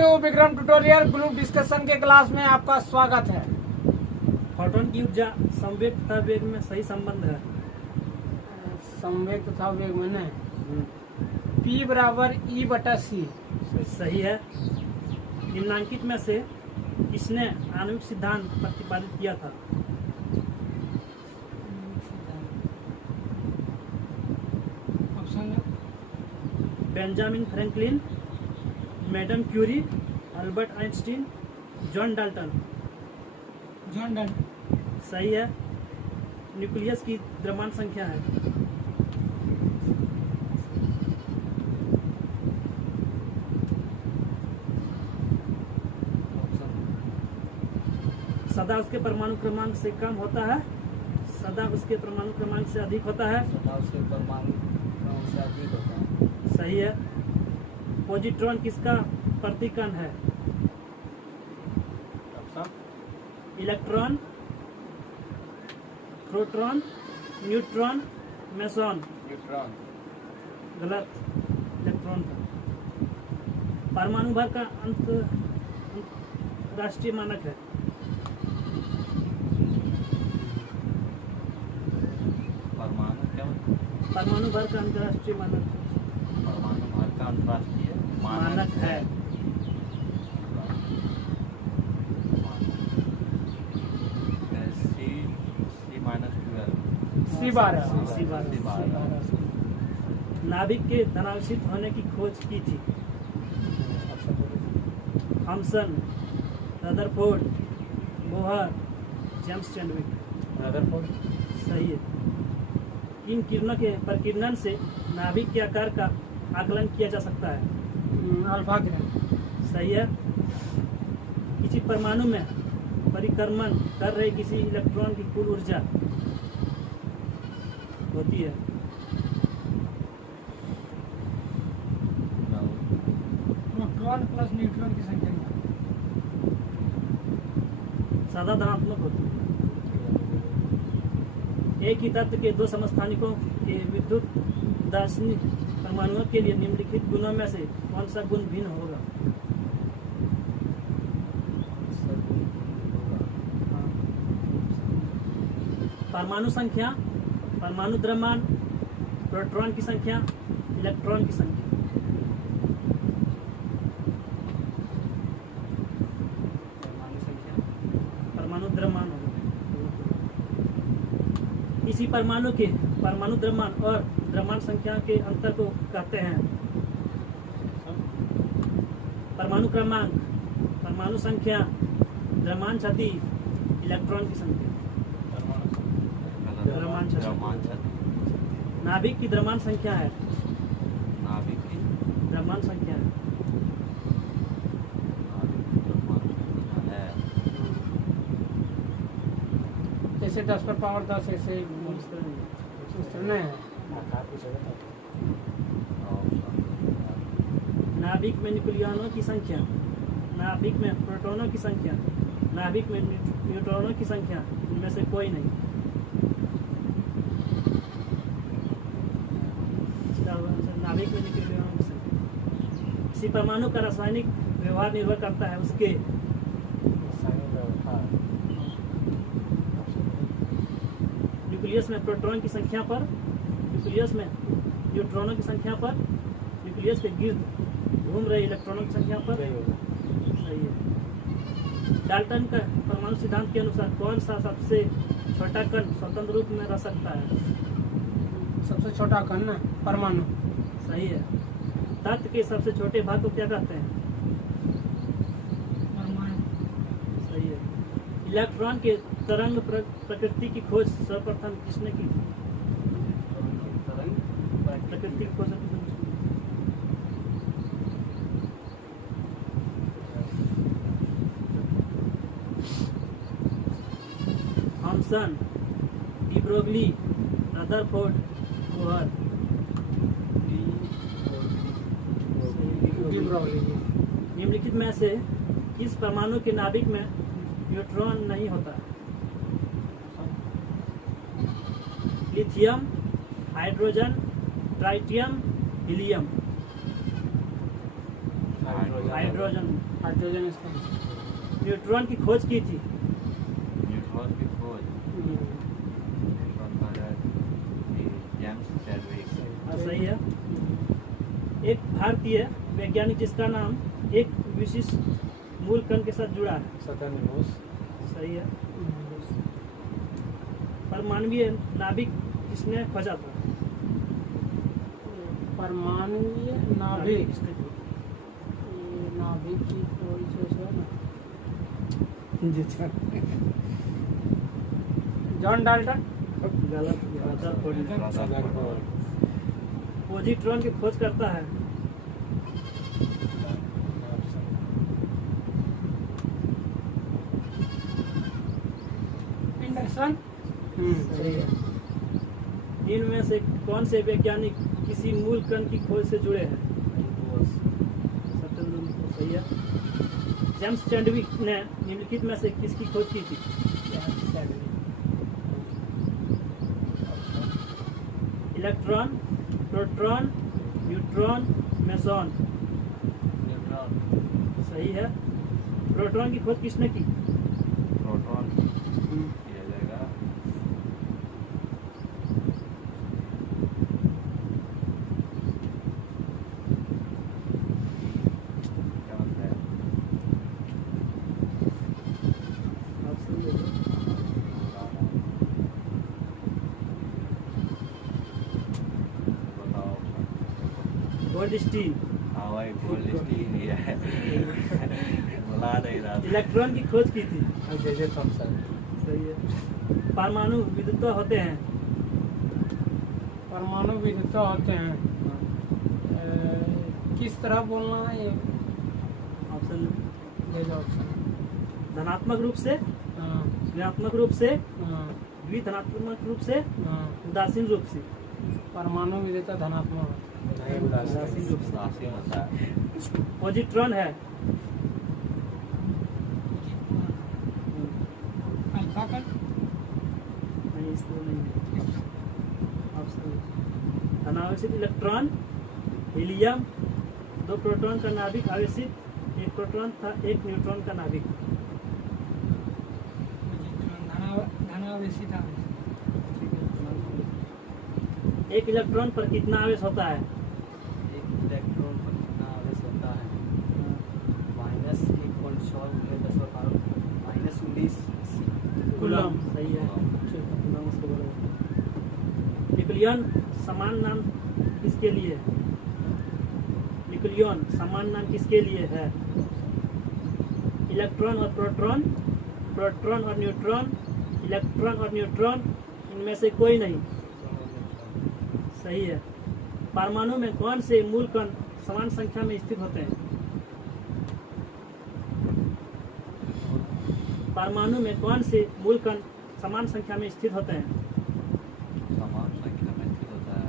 Vikram tutorial group discussion के class में आपका स्वागत है। फोटोन की ऊर्जा संवेग तथा वेग में सही संबंध है। संवेग तथा वेग में नहीं, P बराबर E बटा C सही है। निम्नांकित में से किसने आणविक सिद्धांत प्रतिपादित किया था? Option Benjamin Franklin, Madame Curie, Albert Einstein, John Dalton. John Dalton. सही है। न्यूक्लियस की द्रव्यमान संख्या है। सदा उसके परमाणु क्रमांक से कम होता है, सदा उसके परमाणु क्रमांक से अधिक होता है। सदा उसके परमाणु क्रमांक से अधिक होता है। सही है। पॉजिट्रॉन किसका प्रतिकण है? Electron, proton, neutron, meson. Neutron. गलत, इलेक्ट्रॉन था। परमाणु भर का अंतरराष्ट्रीय मानक है। परमाणु भर का अंतरराष्ट्रीय मानक परमाणु भर का अंतरराष्ट्रीय मानक है। C12। नाभिक के धनावेशित होने की खोज की थी? Thomson, Rutherford, Bohr, James Chadwick. Rutherford. सही है। इन किरणों के प्रकीर्णन से नाभिक के आकार का आकलन किया जा सकता है? अल्फा किरण। सही है। किसी परमाणु में परिक्रमण कर रहे किसी इलेक्ट्रॉन की कुल ऊर्जा होती है? प्रोटॉन प्लस न्यूट्रॉन की संख्या सादा धनात्मक होती है। एक ही तत्व के दो समस्थानिकों के विद्युत दार्शनिक परमाणुओं के लिए निम्नलिखित गुणों में से कौन सा गुण भिन्न होगा? परमाणु संख्या, परमाणु द्रव्यमान, प्रोटॉन की संख्या, इलेक्ट्रॉन की संख्या। परमाणु द्रव्यमान होगा। इसी परमाणु के परमाणु द्रव्यमान और द्रव्यमान संख्या के अंतर को कहते हैं? परमाणु क्रमांक, परमाणु संख्या, द्रव्यमान छति, इलेक्ट्रॉन की संख्या। द्रव्यमान छति। नाभिक की द्रव्यमान संख्या है। नाभिक की द्रव्यमान संख्या है। जैसे 10 पर पावर 10 ऐसे नहीं है। नाभिक में न्यूक्लियनों की संख्या, नाभिक में प्रोटॉनों की संख्या, नाभिक में न्यूट्रॉनों की संख्या, इनमें से कोई नहीं। नाभिक में न्यूक्लियनों की संख्या। इसी परमाणु का रासायनिक व्यवहार निर्भर करता है उसके न्यूक्लियस में प्रोटॉन की संख्या पर, न्यूक्लियस में न्यूट्रॉनों की संख्या पर, न्यूक्लियस के गिर्द घूम रहे इलेक्ट्रॉनों की संख्या पर। सही है। डाल्टन का परमाणु सिद्धांत के अनुसार कौन सा सबसे छोटा कण स्वतंत्र रूप में रह सकता है? सबसे छोटा कण ना परमाणु। सही है। तत्व के सबसे छोटे भाग को क्या कहते हैं? परमाणु। सही है। इलेक्ट्रॉन के तरंग प्रकृति की खोज सर्वप्रथम किसने की थी? प्रकृति की खोज Thomson, de Broglie, Rutherford, Bohr. निम्नलिखित में से किस परमाणु के नाभिक में न्यूट्रॉन नहीं होता? Lithium, hydrogen, tritium, helium. Hydrogen इसका आंसर। न्यूट्रॉन की खोज की थी। न्यूट्रॉन की खोज न्यूट्रॉन का है कि जेम्स चैडविक। हाँ, सही है। एक भारतीय वैज्ञानिक जिसका नाम एक विशिष्ट मूल कण के साथ जुड़ा है। सतर्निमोस। सही है। परमाणवीय नाभिक किसने खोजा था? परमाणुवीय नाभिक, किसने खोजा? ये नाभिक की कोई सोच है ना, जॉन डाल्टन। गलत। पॉजिट्रॉन की खोज करता है। एंडरसन। सही है। इनमें से कौन से वैज्ञानिक किसी मूल कण की खोज से जुड़े हैं? सही है। जेम्स चैडविक ने निम्नलिखित में से किसकी खोज की थी? Electron, proton, neutron, meson. Neutron. सही है। प्रोटॉन की खोज किसने की? प्रोटॉन किया जाएगा क्या मतलब है? ऑप्शन दे दो। बताओ। गोल्डस्टीन। हाँ भाई गोल्डस्टीन ही है। बुला नहीं रहा था। इलेक्ट्रॉन की खोज की थी। J Thomson. सही है। परमाणु विद्युत होते हैं। परमाणु विद्युत होते हैं। किस तरह बोलना है ये? ऑप्शन दे दो ऑप्शन। धनात्मक रूप से, हाँ, ऋणात्मक रूप से, हाँ, द्विधनात्मक रूप से, हाँ। उदासीन रूप से। परमाणु विद्युत धनात्मक होता नहीं उदासीन। उदासीन रूप से। उदासीन होता है। पॉजिट्रॉन है। है। अल्फा कण। नहीं, इसमें नहीं है। ऑप्शन धनावेशित इलेक्ट्रॉन, हीलियम, 2 प्रोटॉन का नाभिक आवेशित, 1 प्रोटॉन था, 1 न्यूट्रॉन का नाभिक। धनावेशित आवेश। एक इलेक्ट्रॉन पर कितना आवेश होता है? एक इलेक्ट्रॉन पर कितना आवेश होता है? -1.6 कूलम। सही है। कूलम उसको बोला जाता है। न्यूक्लियन समान नाम किसके लिए है? न्यूक्लियन समान नाम किसके लिए है? इलेक्ट्रॉन और प्रोटॉन, प्रोटॉन और न्यूट्रॉन, इलेक्ट्रॉन और न्यूट्रॉन, इनमें से कोई नहीं। सही है। परमाणु में कौन से मूल कण समान संख्या में स्थित होते हैं? परमाणु में कौन से मूल कण समान संख्या में स्थित होते हैं? समान संख्या में स्थित होता है।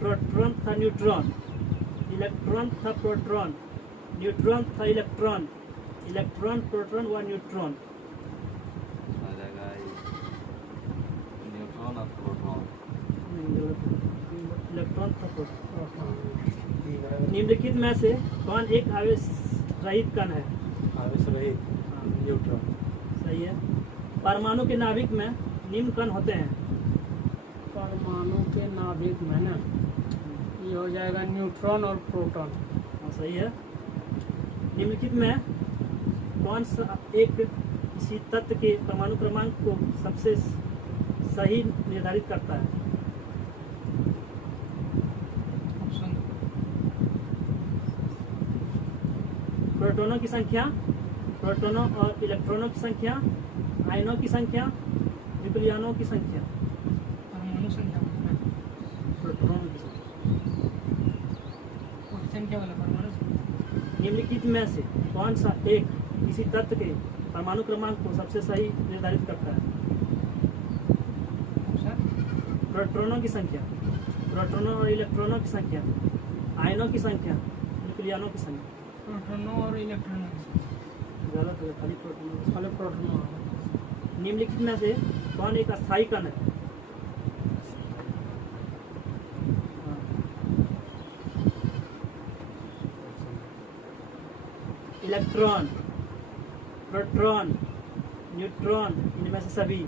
प्रोटॉन था न्यूट्रॉन, इलेक्ट्रॉन था प्रोटॉन, न्यूट्रॉन था इलेक्ट्रॉन, इलेक्ट्रॉन, प्रोटॉन व न्यूट्रॉन। आ जाएगा ये न्यूट्रॉन और प्रोटॉन। इलेक्ट्रॉन था प्रोटॉन। निम्नलिखित में से कौन एक आवेश रहित कण है? आवेश रहित न्यूट्रॉन। सही है। परमाणु के नाभिक में निम्न कण होते हैं। परमाणु के नाभिक में ना, ये हो जाएगा न्यूट्रॉन और प्रोटॉन। हाँ, सही है। निम्नलिखित में कौन सा एक किसी तत्व के परमाणु क्रमांक को सबसे सही निर्धारित करता है? प्रोटॉनों की संख्या, प्रोटॉनों और इलेक्ट्रॉनों की संख्या, आयनों की संख्या, न्यूक्लियनों की संख्या। परमाणु संख्या प्रोटॉनों की संख्या। संख्या वाला परमाणु निम्नलिखित में से कौन सा एक किसी तत्व के परमाणु क्रमांक को सबसे सही निर्धारित करता है? प्रोटॉनों की संख्या, प्रोटॉनों और इलेक्ट्रॉनों की संख्या, आयनों की संख्या, न्यूक्लियनों की संख्या। प्रोटॉनों और इलेक्ट्रॉनों। गलत है, खाली प्रोटॉनों। खाली प्रोटॉनों। निम्नलिखित में से कौन एक अस्थायी कण है? हाँ। इलेक्ट्रॉन, प्रोटॉन, न्यूट्रॉन, इनमें से सभी।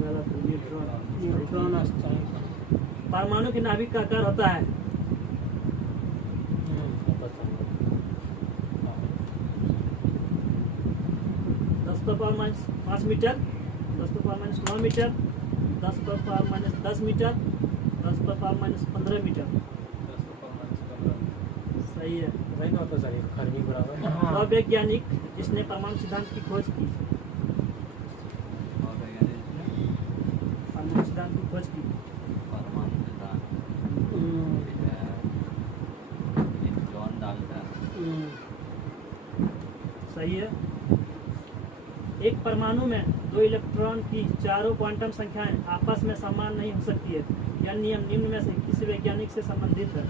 गलत है, न्यूट्रॉन। न्यूट्रॉन अस्थायी कण। परमाणु के नाभिक का आकार होता है 10⁻⁻5 मीटर, 10⁻⁻9 मीटर, 10⁻⁻10 मीटर, 10⁻⁻15 मीटर। सही है। हाँ। वह वैज्ञानिक जिसने परमाणु सिद्धांत की खोज की, परमाणु सिद्धांत की खोज की। John Dalton. सही है। एक परमाणु में दो इलेक्ट्रॉन की चारों क्वांटम संख्याएं आपस में समान नहीं हो सकती है। यह नियम निम्न में से किसी वैज्ञानिक से संबंधित है?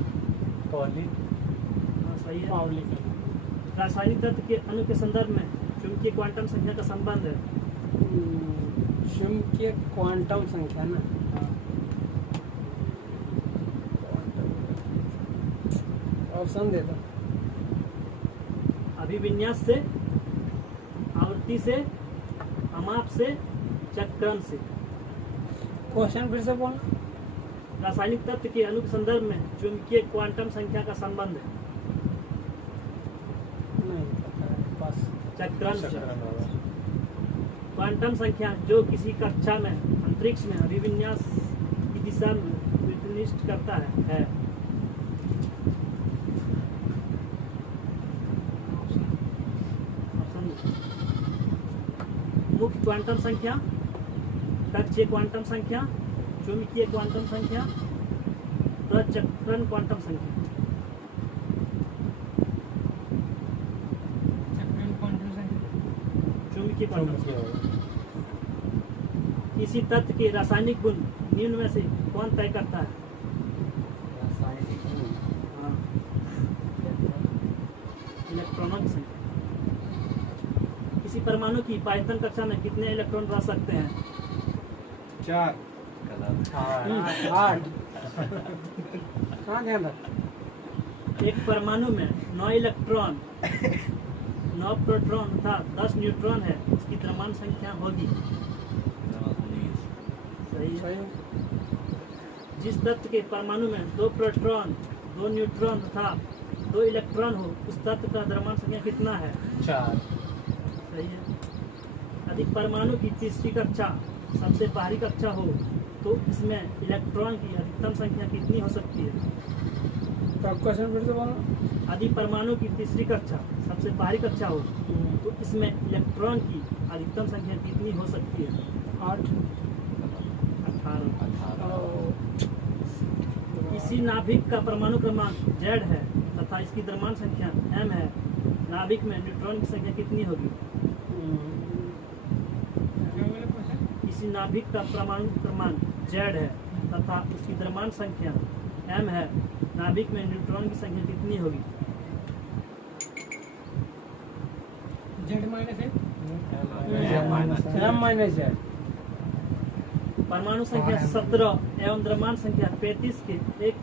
हाँ, सही है। पावली का। रासायनिक तत्व के अणु के संदर्भ में चुंबकीय क्वांटम संख्या का संबंध है। चुंबकीय क्वांटम संख्या ना। ऑप्शन दे दो। अभिविन्यास से, आवृत्ति से, अमाप से, चक्रण से। क्वेश्चन फिर से बोलना। रासायनिक तत्व के अणु के संदर्भ में चुंबकीय क्वांटम संख्या का संबंध है। नहीं पता है बस। चक्रण से। क्वांटम संख्या जो किसी कक्षा में अंतरिक्ष में अभिविन्यास की दिशा में निर्दिष्ट करता है। मुख्य क्वांटम संख्या, कक्षीय क्वांटम संख्या, चुंबकीय क्वांटम संख्या, प्रचक्रण क्वांटम संख्या। चुंबकीय क्वांटम संख्या। किसी तत्व के रासायनिक गुण निम्न में से कौन तय करता है? हाँ। इलेक्ट्रॉनों की संख्या। किसी परमाणु की पाइथन कक्षा में कितने इलेक्ट्रॉन रह सकते हैं? 4। आठ। कहाँ ध्यान रख। एक परमाणु में 9 इलेक्ट्रॉन, 9 प्रोटॉन तथा 10 न्यूट्रॉन है, उसकी द्रव्यमान संख्या होगी। सही है। जिस तत्व के परमाणु में 2 प्रोटॉन, 2 न्यूट्रॉन तथा 2 इलेक्ट्रॉन हो, उस तत्व का द्रव्यमान संख्या कितना है? 4। सही है। यदि परमाणु की तीसरी कक्षा सबसे बाहरी कक्षा हो तो इसमें इलेक्ट्रॉन की अधिकतम संख्या कितनी हो सकती है? क्वेश्चन फिर से बोलना। यदि परमाणु की तीसरी कक्षा सबसे बाहरी कक्षा हो तो इसमें इलेक्ट्रॉन की अधिकतम संख्या कितनी हो सकती है? 8। 18। इसी नाभिक का परमाणु क्रमांक Z है तथा इसकी द्रव्यमान संख्या m है। नाभिक में न्यूट्रॉन की संख्या कितनी होगी? इसी नाभिक का परमाणु क्रमांक Z है तथा उसकी द्रव्यमान संख्या m है। नाभिक में न्यूट्रॉन की संख्या कितनी होगी? Z-. परमाणु संख्या 17 एवं द्रव्यमान संख्या 35 के एक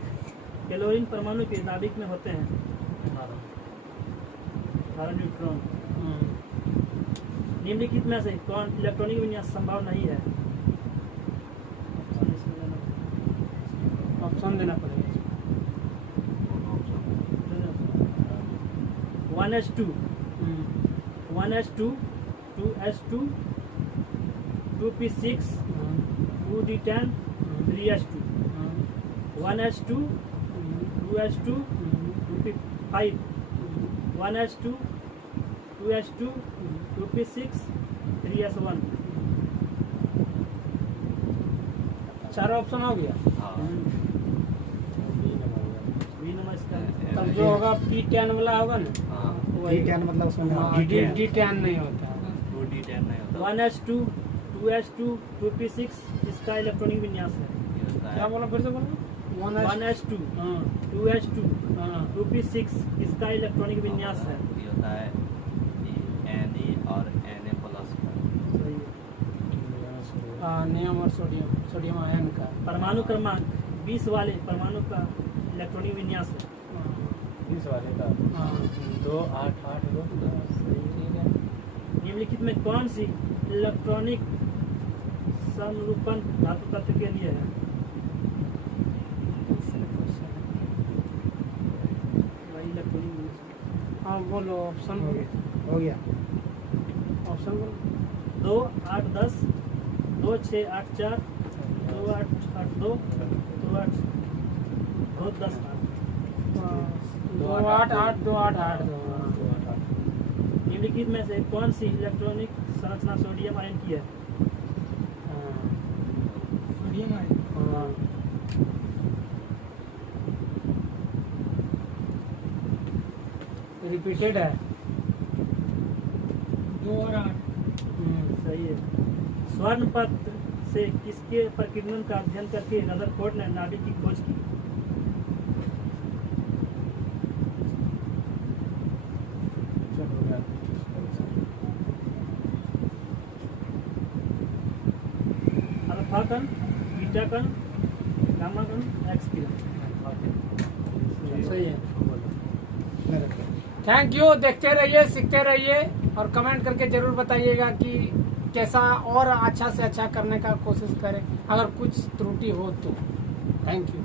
क्लोरीन परमाणु के नाभिक में होते हैं 18 न्यूट्रॉन। निम्नलिखित में से कौन इलेक्ट्रॉनिक विन्यास संभव नहीं है? ऑप्शन देना पड़ेगा। 1s2, 1s2, 2s2, 2p6, 2d10, 3s2, 1s2, 2s2, 2p5, 1s2, 2s2, 2p6, 3s1। 4 option हो गया। बी नंबर इसका है। तब जो होगा P10 वाला होगा ना, वही। D10 मतलब उसमें D10 नहीं होता। 1s2, 2s2, 2p6 इसका इलेक्ट्रॉनिक विन्यास है। क्या बोला फिर से बोला? 1s2, हाँ 2s2, हाँ 2p6 इसका इलेक्ट्रॉनिक विन्यास है। ये होता है Na और Na+ का। सही है। नियम और सोडियम आयन का। परमाणु क्रमांक 20 वाले परमाणु का इलेक्ट्रॉनिक विन्यास है। 20 वाले का हाँ 2 8 8 2 ठीक है। निम्नलिखित में कौन सी इलेक्ट्रॉनिक समरूपण धातु तत्व के लिए है? वही इलेक्ट्रॉनिक विन्यास। हाँ बोलो ऑप्शन हो गया ऑप्शन बोलो। 2 8 10 2 6 8 4 2 8 8 2 2 8 2 10 2 8 8 2 8 8 2। निम्नलिखित में से कौन सी इलेक्ट्रॉनिक संरचना सोडियम आयन की है? सोडियम आयन रिपीटेड है 2 और 8। सही है। स्वर्ण पत्र से किसके प्रकीर्णन का अध्ययन करके रदरफोर्ड ने नाभिक की खोज की? अल्फा कण, बीटा कण, गामा कण, एक्स किरण। सही है। Thank you. देखते रहिए, सीखते रहिए और कमेंट करके जरूर बताइएगा कि कैसा और अच्छा से अच्छा करने का कोशिश करें अगर कुछ त्रुटि हो तो। Thank you.